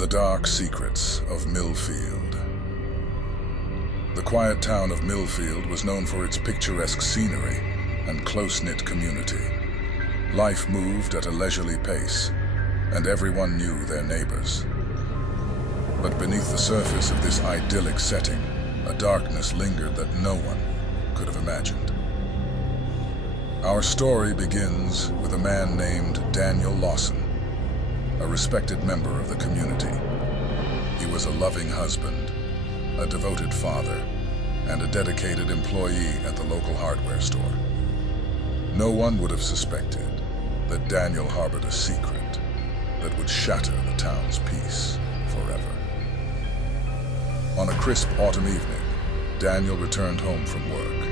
The Dark Secrets of Millfield. The quiet town of Millfield was known for its picturesque scenery and close-knit community. Life moved at a leisurely pace, and everyone knew their neighbors. But beneath the surface of this idyllic setting, a darkness lingered that no one could have imagined. Our story begins with a man named Daniel Lawson, a respected member of the community. He was a loving husband, a devoted father, and a dedicated employee at the local hardware store. No one would have suspected that Daniel harbored a secret that would shatter the town's peace forever. On a crisp autumn evening, Daniel returned home from work,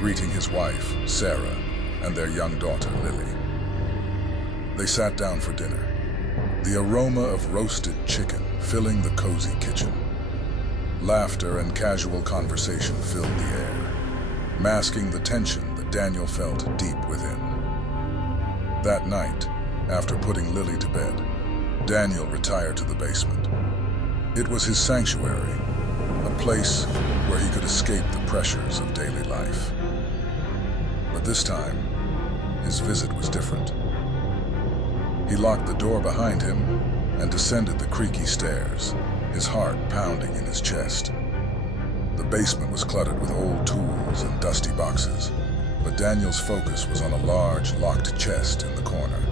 greeting his wife, Sarah, and their young daughter, Lily. They sat down for dinner, the aroma of roasted chicken filling the cozy kitchen. Laughter and casual conversation filled the air, masking the tension that Daniel felt deep within. That night, after putting Lily to bed, Daniel retired to the basement. It was his sanctuary, a place where he could escape the pressures of daily life. But this time, his visit was different. He locked the door behind him and descended the creaky stairs, his heart pounding in his chest. The basement was cluttered with old tools and dusty boxes, but Daniel's focus was on a large, locked chest in the corner.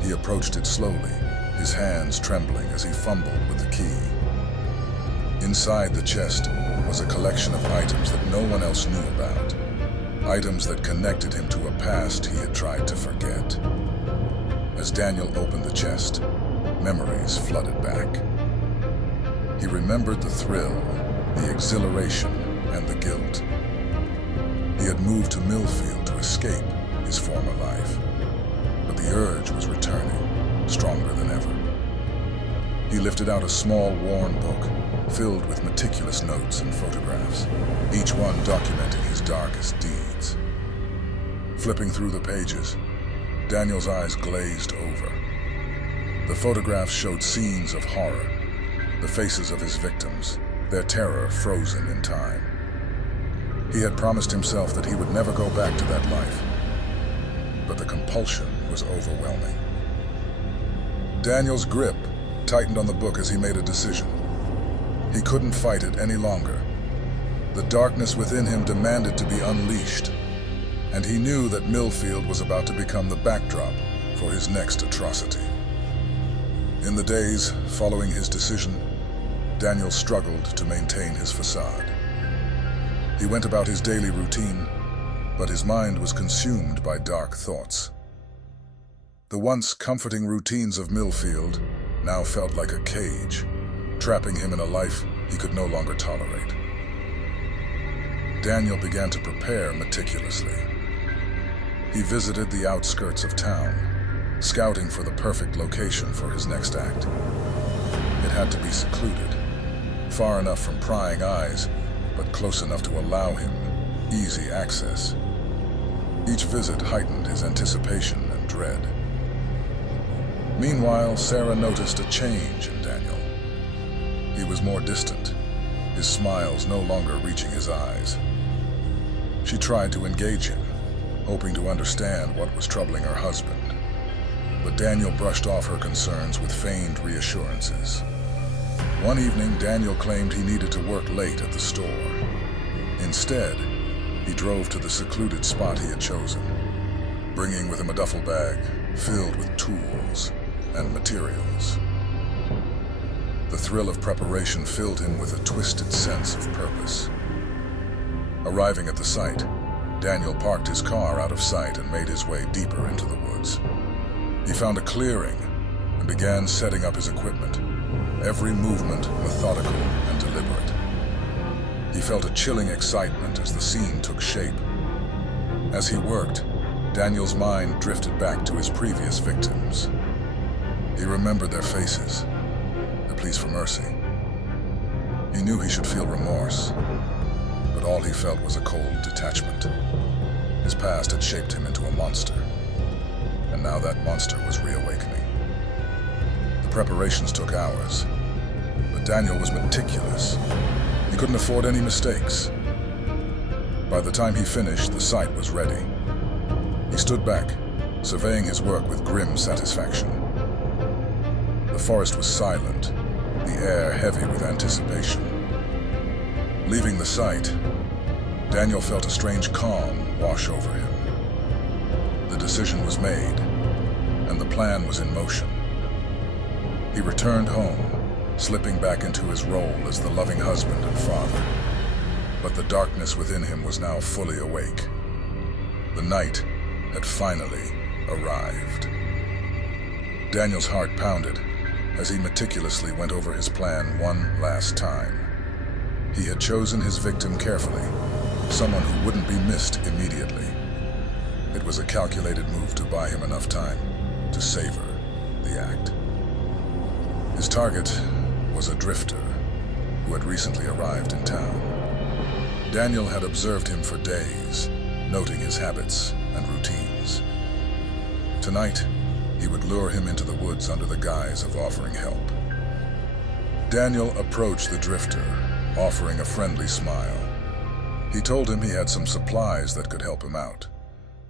He approached it slowly, his hands trembling as he fumbled with the key. Inside the chest was a collection of items that no one else knew about, items that connected him to a past he had tried to forget. As Daniel opened the chest, memories flooded back. He remembered the thrill, the exhilaration, and the guilt. He had moved to Millfield to escape his former life, but the urge was returning, stronger than ever. He lifted out a small, worn book filled with meticulous notes and photographs, each one documenting his darkest deeds. Flipping through the pages, Daniel's eyes glazed over. The photographs showed scenes of horror, the faces of his victims, their terror frozen in time. He had promised himself that he would never go back to that life, but the compulsion was overwhelming. Daniel's grip tightened on the book as he made a decision. He couldn't fight it any longer. The darkness within him demanded to be unleashed, and he knew that Millfield was about to become the backdrop for his next atrocity. In the days following his decision, Daniel struggled to maintain his facade. He went about his daily routine, but his mind was consumed by dark thoughts. The once comforting routines of Millfield now felt like a cage, trapping him in a life he could no longer tolerate. Daniel began to prepare meticulously. He visited the outskirts of town, scouting for the perfect location for his next act. It had to be secluded, far enough from prying eyes, but close enough to allow him easy access. Each visit heightened his anticipation and dread. Meanwhile, Sarah noticed a change in Daniel. He was more distant, his smiles no longer reaching his eyes. She tried to engage him, hoping to understand what was troubling her husband. But Daniel brushed off her concerns with feigned reassurances. One evening, Daniel claimed he needed to work late at the store. Instead, he drove to the secluded spot he had chosen, bringing with him a duffel bag filled with tools and materials. The thrill of preparation filled him with a twisted sense of purpose. Arriving at the site, Daniel parked his car out of sight and made his way deeper into the woods. He found a clearing and began setting up his equipment, every movement methodical and deliberate. He felt a chilling excitement as the scene took shape. As he worked, Daniel's mind drifted back to his previous victims. He remembered their faces, their pleas for mercy. He knew he should feel remorse, but all he felt was a cold detachment. His past had shaped him into a monster, and now that monster was reawakening. The preparations took hours. But Daniel was meticulous. He couldn't afford any mistakes. By the time he finished, the site was ready. He stood back, surveying his work with grim satisfaction. The forest was silent, the air heavy with anticipation. Leaving the site, Daniel felt a strange calm wash over him. The decision was made, and the plan was in motion. He returned home, slipping back into his role as the loving husband and father. But the darkness within him was now fully awake. The night had finally arrived. Daniel's heart pounded as he meticulously went over his plan one last time. He had chosen his victim carefully, someone who wouldn't be missed immediately. It was a calculated move to buy him enough time to savor the act. His target was a drifter who had recently arrived in town. Daniel had observed him for days, noting his habits and routines. Tonight, he would lure him into the woods under the guise of offering help. Daniel approached the drifter, offering a friendly smile. He told him he had some supplies that could help him out,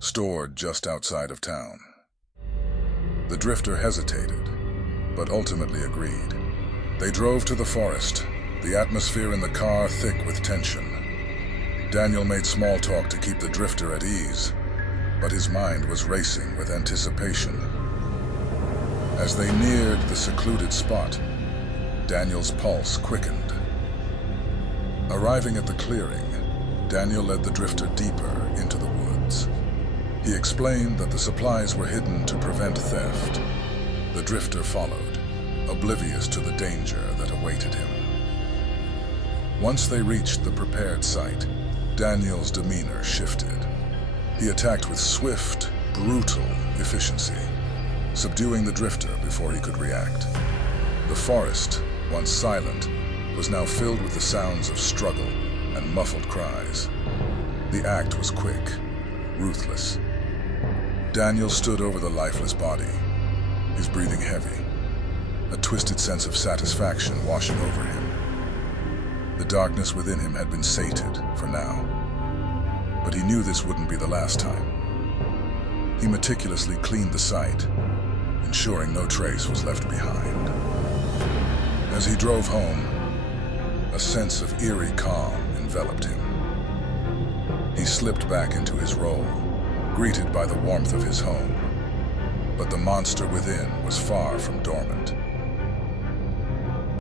stored just outside of town. The drifter hesitated, but ultimately agreed. They drove to the forest, the atmosphere in the car thick with tension. Daniel made small talk to keep the drifter at ease, but his mind was racing with anticipation. As they neared the secluded spot, Daniel's pulse quickened. Arriving at the clearing, Daniel led the drifter deeper into the woods. He explained that the supplies were hidden to prevent theft. The drifter followed, oblivious to the danger that awaited him. Once they reached the prepared site, Daniel's demeanor shifted. He attacked with swift, brutal efficiency, subduing the drifter before he could react. The forest, once silent, was now filled with the sounds of struggle and muffled cries. The act was quick, ruthless. Daniel stood over the lifeless body, his breathing heavy, a twisted sense of satisfaction washing over him. The darkness within him had been sated for now, but he knew this wouldn't be the last time. He meticulously cleaned the site, ensuring no trace was left behind. As he drove home, a sense of eerie calm enveloped him. He slipped back into his role, greeted by the warmth of his home. But the monster within was far from dormant.